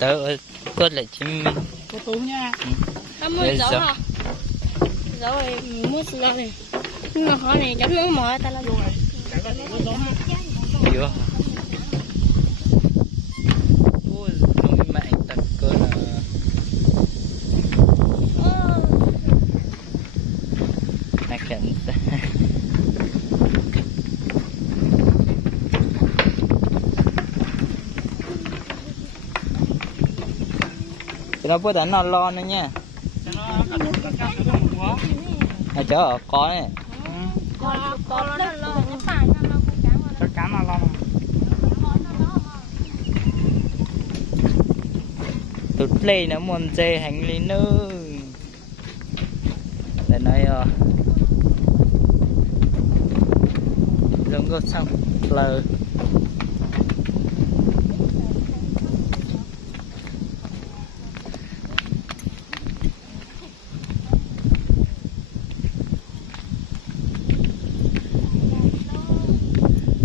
Đỡ tốt là chim Cô tú nha. Không muốn dấu hả? Dấu rồi muốn sửa này. Nhưng mà khó này chấm nước mỏi ta là Rồi, chẳng có gì muốn giống ha. vô. Ôi, nuôi mạng tật cơ là cảnh. Nó bữa đánh nó lo nữa nha. Cho nó cắt nó một quá. À chớ ở có này. Có nó lo nó phải nó cũng cám vào. Chắc cắn nó lo mà. Tụt play nó muốn dê hành lý nữa. Để nói giống có xong lờ.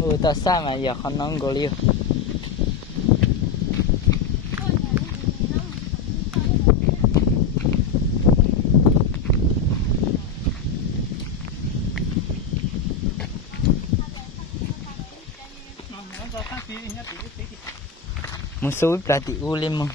Ôi ta sao mà giờ không nóng gồ liêu. Một số berarti ulim mo.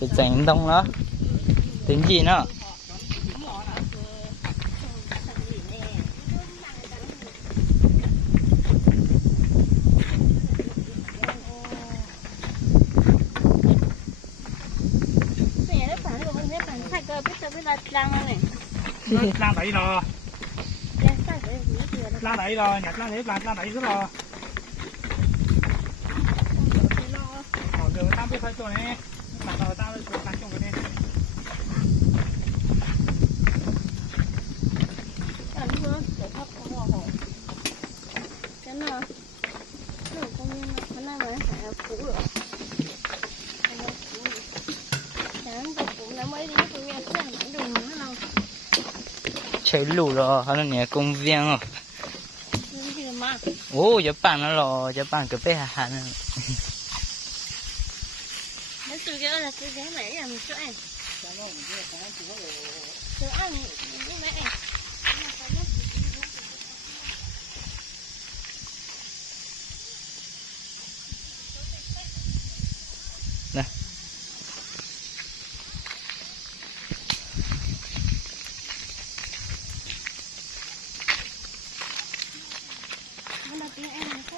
Cái chảnh đông đó. Tính gì nữa? Lan đẩy rồi. Lan đẩy rồi, nhặt lan đẩy rất rồi. Rồi tao biết phải rồi nè. Bắt đầu tao lên xuống chung rồi nè. Cái nào? Cái này mới phải cũ rồi. Chơi lù rồi, hắn này công viên rồi. Ồ, giờ bạn nó rồi, giờ bạn cứ phải hẳn. Nó từ cái là cái ghế này làm chỗ ăn. Chỗ ăn như vậy. Nè. Nó là tiếng Anh.